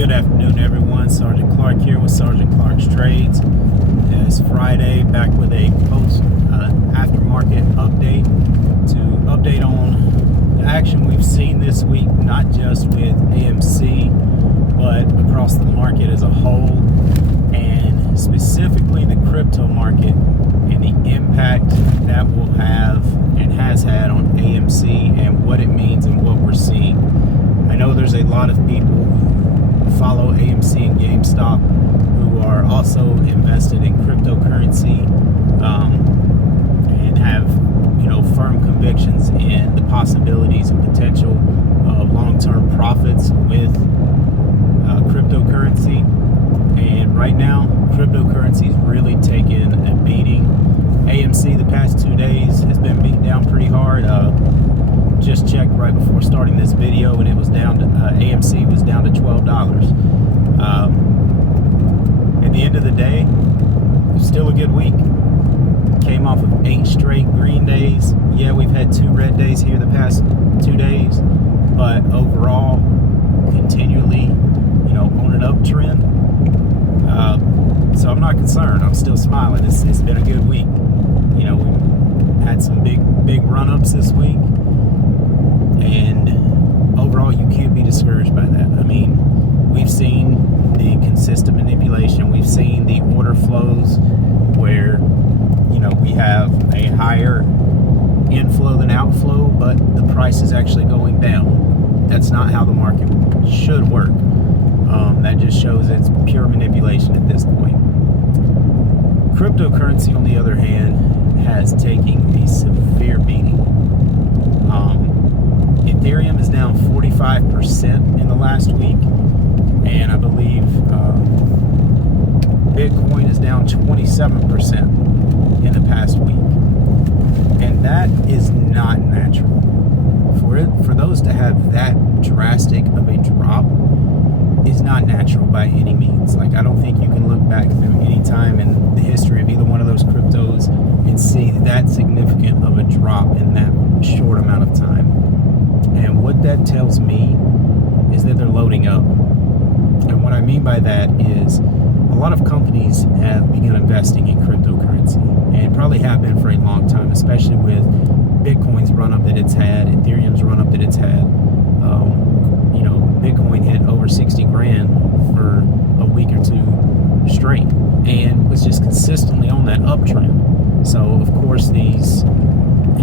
Good afternoon, everyone. Sergeant Clark here with Sergeant Clark's Trades. It's Friday, back with a post aftermarket update to update on the action we've seen this week, not just with AMC, but across the market as a whole, and specifically the crypto market and the impact that will have and has had on AMC and what it means and what we're seeing. I know there's a lot of people who follow AMC and GameStop who are also invested in cryptocurrency and have, firm convictions in the possibilities and potential of long-term profits with cryptocurrency. And right now, cryptocurrency is really taking a beating. AMC the past 2 days has been beaten down pretty hard. Just checked right before starting this video, and it was down to AMC was down to $12. At the end of the day, it's still a good week. Came off of 8 straight green days. Yeah, we've had 2 red days here the past 2 days, but overall, continually, on an uptrend. So I'm not concerned. I'm still smiling. It's been a good week. We had some big run-ups this week. And overall, you can't be discouraged by that. I mean, we've seen the consistent manipulation. We've seen the order flows where, we have a higher inflow than outflow, but the price is actually going down. That's not how the market should work. That just shows it's pure manipulation at this point. Cryptocurrency, on the other hand, has taken a severe beating. Ethereum is down 45% in the last week, and I believe Bitcoin is down 27% in the past week, and that is not natural. For those to have that drastic of a drop is not natural by any means. Like, I don't think you can look back through any time in the history of either one of those cryptos and see that significant of a drop in that short amount of time. And what that tells me is that they're loading up. And what I mean by that is a lot of companies have begun investing in cryptocurrency, and probably have been for a long time, especially with Bitcoin's run up that it's had, Ethereum's run up that it's had. Bitcoin hit over 60 grand for a week or 2 straight and was just consistently on that uptrend. So of course these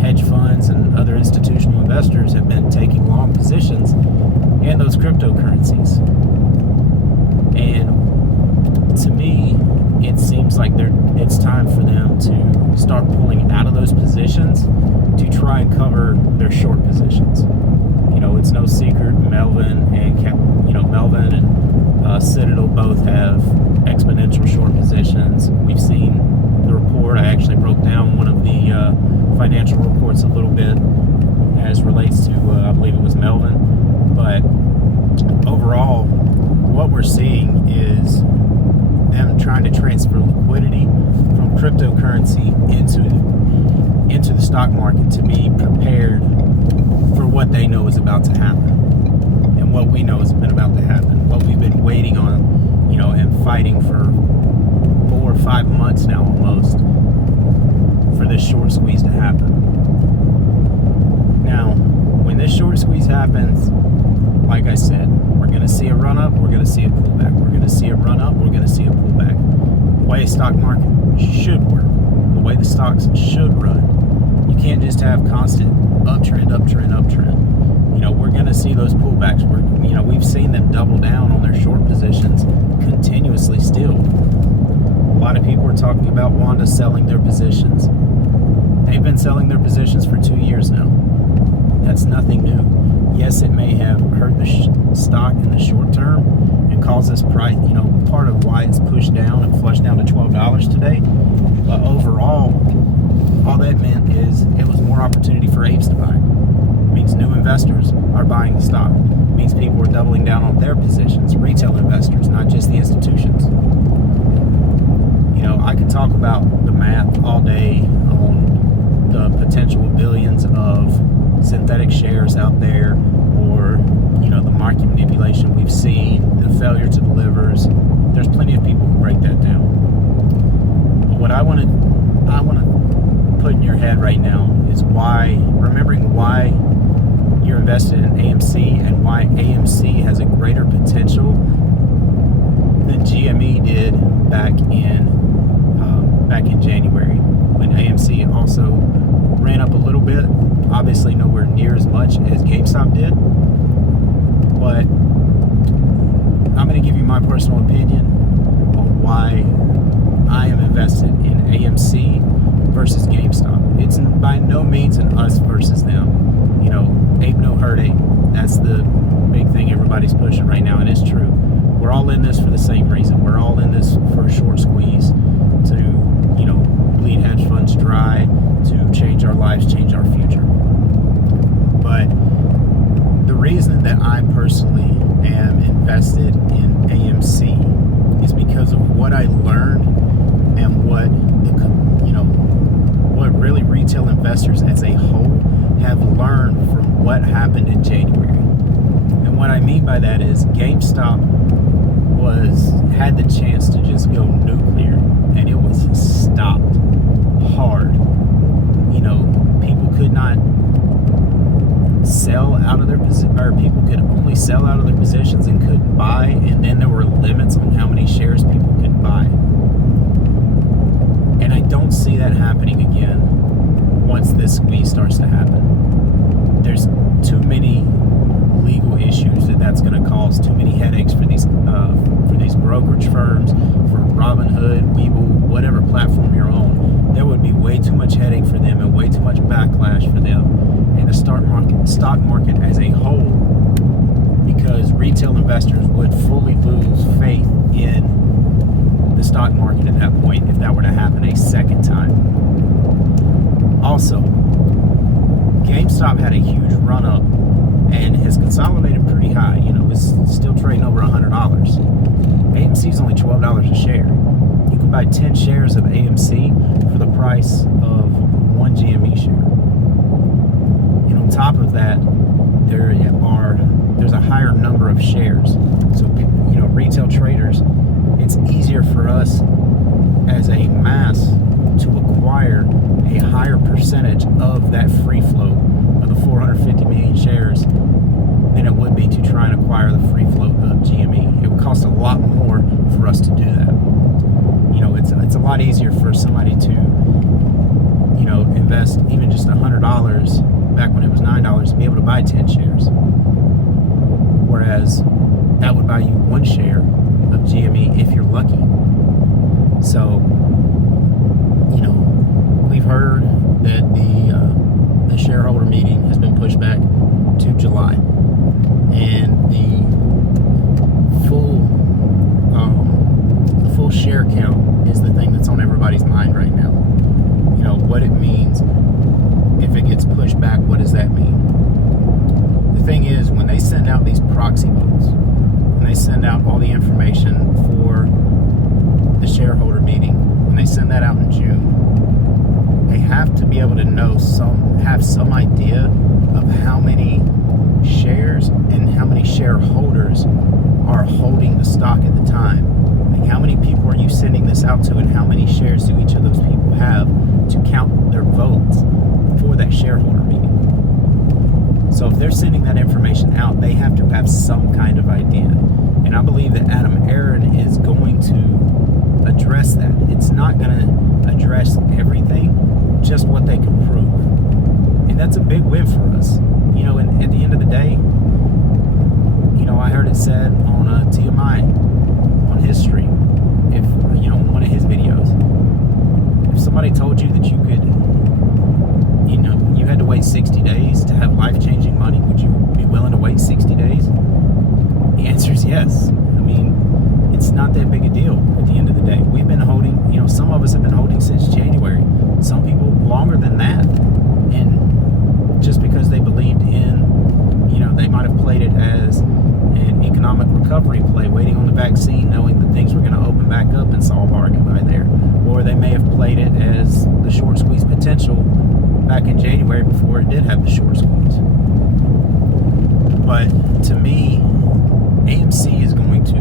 hedge funds and other institutional investors have been taking long positions in those cryptocurrencies. And to me, it seems like it's time for them to start pulling out of those positions to try and cover their short positions. It's no secret Melvin and Citadel both have exponential short positions. We've seen the report. I actually broke down one of the financial reports a little bit as relates to, I believe it was Melvin. But overall, what we're seeing is them trying to transfer liquidity from cryptocurrency into the stock market to be prepared for what they know is about to happen, and what we know has been about to happen, what we've been waiting on, and fighting for 4 or 5 months now almost for this short squeeze to happen. Now, when this short squeeze happens, like I said, we're going to see a run up, we're going to see a pullback, we're going to see a run up, we're going to see a pullback. The way a stock market should work, the way the stocks should run. You can't just have constant uptrend. We're going to see those pullbacks. We've seen them double down on their short positions continuously still. A lot of people are talking about Wanda selling their positions. They've been selling their positions for 2 years now. That's nothing new. Yes, it may have hurt the stock in the short term and caused this price, part of why it's pushed down and flushed down to $12 today. But overall, all that meant is it was more opportunity for apes to buy. It means new investors are buying the stock. It means people are doubling down on their positions, retail investors, not just the institutions. I could talk about the math all day on the potential billions of synthetic shares out there, or the market manipulation we've seen, the failure to delivers. There's plenty of people who break that down. But what I want to put in your head right now is remembering why you're invested in AMC and why AMC has a greater potential than GME did back in January, when AMC also ran up a little bit. Obviously nowhere near as much as GameStop did, but I'm going to give you my personal opinion on why I am invested in AMC versus GameStop. It's by no means an us versus them. You know, ape no hurt ape. That's the big thing everybody's pushing right now, and it's true. We're all in this for the same reason. We're all in this for a short squeeze to, you know, bleed hedge funds dry, to change our lives, change our future. But the reason that I personally am invested in AMC is because of what I learned and what really retail investors as a whole have learned from what happened in January. And what I mean by that is GameStop had the chance to just go nuclear, and it was stopped hard. You know, people could not sell out of their people could only sell out of their positions and couldn't buy, and then there were limits on how many shares people could buy. And I don't see that happening again once this squeeze starts to happen. There's too many legal issues that's going to cause too many headaches for these brokerage firms, for Robinhood, Webull, whatever platform you're on. There would be way too much headache for them and way too much backlash for them and the stock market as a whole, because retail investors would fully lose faith in the stock market at that point if that were to happen a second time. Also, GameStop had a huge run up and has consolidated pretty high. You know, it's still trading over $100. AMC is only $12 a share. You can buy 10 shares of AMC for the price of one GME share. And on top of that, there's a higher number of shares. So, you know, retail traders, it's easier for us as a mass to acquire a higher percentage of that free float of the 450 million shares than it would be to try and acquire the free float of GME. It would cost a lot more for us to do that. You know, it's a lot easier for somebody to, you know, invest even just $100 back when it was $9 to be able to buy 10 shares. Whereas that would buy you one share of GME if you're lucky. So, you know, we've heard that the shareholder meeting has been pushed back to July, and the full share count is the thing that's on everybody's mind right now. You know, what it means if it gets pushed back. What does that mean? The thing is, when they send out these proxy votes, when they send out all the information for the shareholder meeting, when they send that out in June, they have to be able to have some idea of how many shares and how many shareholders are holding the stock at the time. Like, how many people are you sending this out to, and how many shares do each of those people have to count their votes for that shareholder meeting? So if they're sending that information out, they have to have some kind of idea. And I believe that Adam Aaron is going to address that. It's not going to address everything, just what they can prove. And that's a big win for us. You know, and at the end of the day, you know, I heard it said on TMI, on his stream, if, you know, one of his videos, if somebody told you that you could, you know, you had to wait 60 days to have life-changing money, would you be willing to wait 60 days? The answer is yes. I mean, it's not that big a deal at the end of the day. We've been holding, you know, some of us have been holding since January. Some people longer than that. And just because they believed in, you know, they might have played it as an economic recovery play, waiting on the vaccine, knowing that things were going to open back up and saw a bargain buy there. Or they may have played it as the short squeeze potential back in January before it did have the short squeeze. But to me, AMC is going to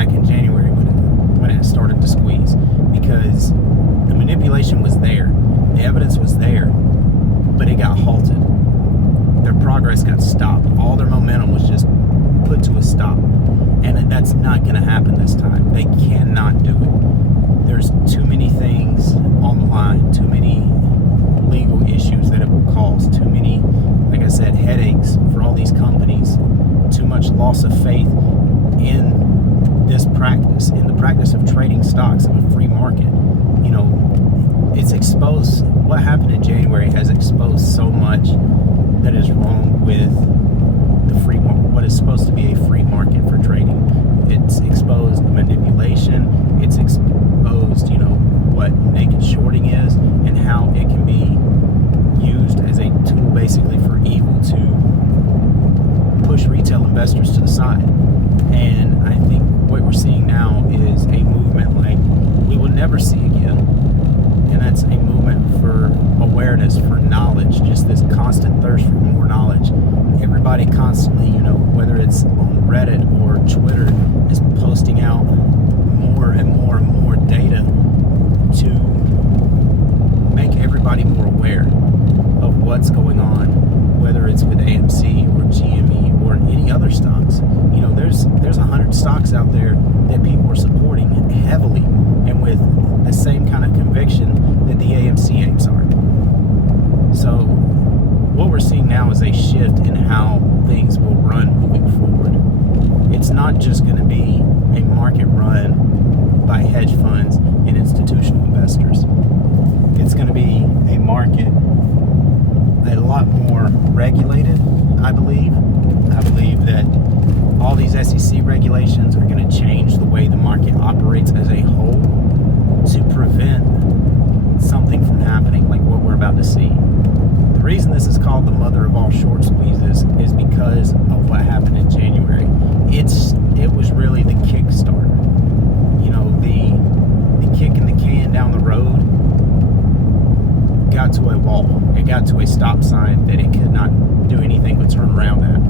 back in January when it started to squeeze, because the manipulation was there, the evidence was there, but it got halted. Their progress got stopped. All their momentum was just put to a stop, and that's not going to happen this time. They cannot do it. There's too many things on the line, too many legal issues that it will cause, too many, like I said, headaches for all these companies, too much loss of faith in this practice, in the practice of trading stocks in a free market. You know, it's exposed, what happened in January has exposed so much that is wrong with the free, what is supposed to be a free market for trading. It's exposed manipulation, it's exposed, you know, what naked shorting is and how it can be used as a tool basically for evil to push retail investors to the side. And I think what we're seeing now is a movement like we will never see again, and that's a movement for awareness, for knowledge, just this constant thirst for more knowledge. Everybody constantly, you know, whether it's on Reddit or Twitter, is posting out more and more and more data to make everybody more aware of what's going on, whether it's with AMC or GME or any other stocks. You know, there's 100 stocks out there that people are supporting heavily and with the same kind of conviction that the AMC apes are. So what we're seeing now is a shift in how things will run moving forward. It's not just going to be a market run by hedge funds and institutional investors. It's going to be a market a lot more regulated, I believe. I believe that all these SEC regulations are going to change the way the market operates as a whole to prevent something from happening like what we're about to see. The reason this is called the mother of all short squeezes is because of what happened in January. It was really the kickstart. You know, the kick in the can down the road got to a wall. It got to a stop sign that it could not do anything but turn around at.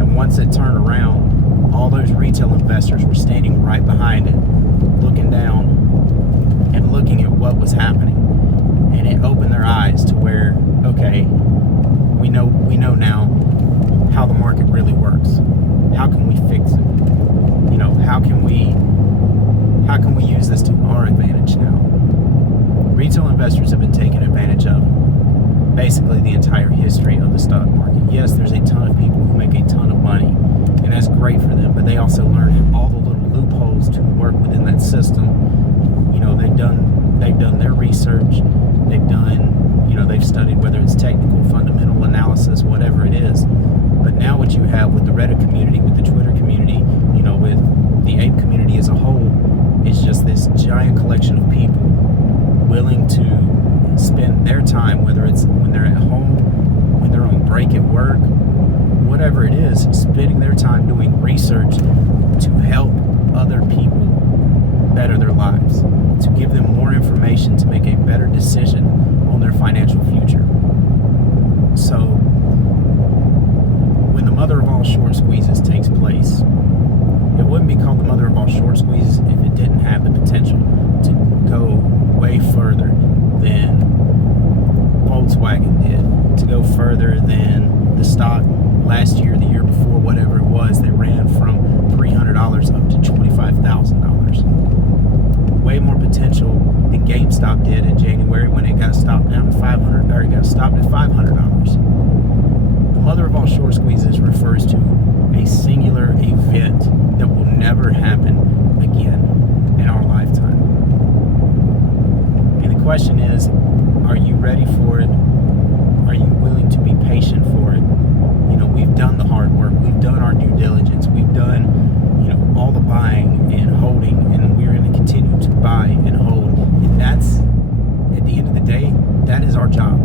And once it turned around, all those retail investors were standing right behind it, looking down and looking at what was happening. And it opened their eyes to where, okay, we know now how the market really works. How can we fix it? You know, how can we use this to our advantage now? Retail investors have been taken advantage of basically the entire history of the stock market. Yes, there's a ton of people who make a ton of money, and that's great for them, but they also learn all the little loopholes to work within that system. You know, they've done their research, they've studied, whether it's technical, fundamental analysis, whatever it is. But now what you have with the Reddit community, with the Twitter community, you know, with the ape community as a whole, is just this giant collection of people willing to spend their time, whether it's when they're at home, when they're on break at work, whatever it is, spending their time doing research to help other people better their lives, to give them more information to make a better decision on their financial future. So when the mother of all short squeezes takes place, it wouldn't be called the mother of all short squeezes if it didn't have the potential to go way further than Volkswagen did, to go further than the stock last year, the year before, whatever it was, that ran from $300 up to $25,000. Way more potential than GameStop did in January when it got stopped down to $500, or it got stopped at $500. The mother of all short squeezes refers to a singular event that will never happen again in our lifetime. And the question is, are you ready for it? Are you willing to be patient for it? You know, we've done the hard work. We've done our due diligence. We've done, you know, all the buying and holding, and we're going to continue to buy and hold. And that's, at the end of the day, that is our job.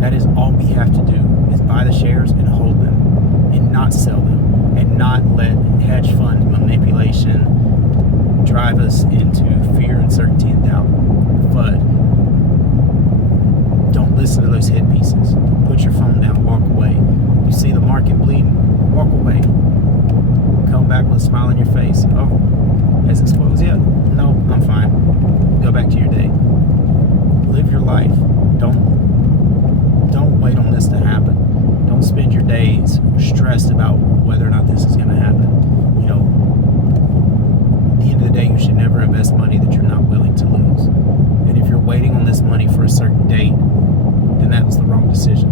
That is all we have to do, is buy the shares and hold them and not sell them, and not let hedge fund manipulation drive us into fear, uncertainty, and doubt. But don't listen to those hit pieces. Put your phone down, walk away. You see the market bleeding, walk away. Come back with a smile on your face. Oh, Has it closed yet? No, I'm fine. Go back to your day. Live your life. Don't wait on this to happen. Don't spend your days stressed about whether or not this is going to happen. At the end of the day, you should never invest money that you're not willing to lose. And if you're waiting on this money for a certain date, then that was the wrong decision.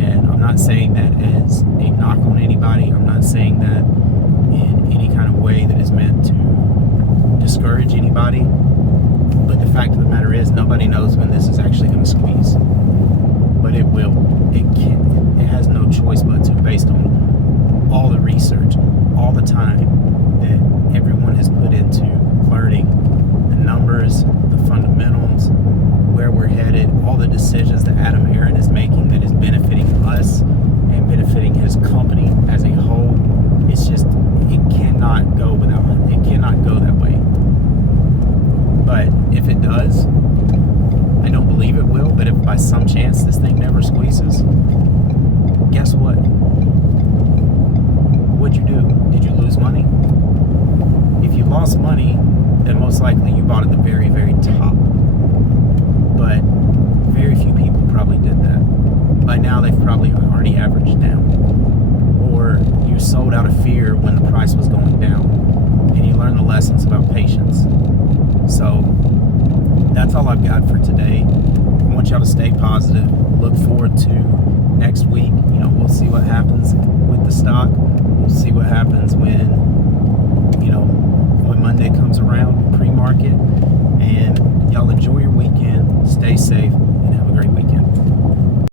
And I'm not saying that as a knock on anybody. I'm not saying that in any kind of way that is meant to discourage anybody. But the fact of the matter is, nobody knows when this is actually going to squeeze. But it will. It has no choice but to, based on all the research, all the time that everyone has put into learning the numbers, the fundamentals, where we're headed, all the decisions that Adam Aron is making that is benefiting us and benefiting his company as a whole. It's just, it cannot go that way. But if it does, I don't believe it will, but if by some chance this thing never squeezes, guess what? What'd you do? Did you lose money? If you lost money, then most likely you bought at the very, very top. But very few people probably did that. By now, they've probably already averaged down. Or you sold out of fear when the price was going down. And you learned the lessons about patience. So that's all I've got for today. I want y'all to stay positive. Look forward to next week. We'll see what happens with the stock. We'll see what happens when Monday comes around, pre-market. And y'all enjoy your weekend. Stay safe.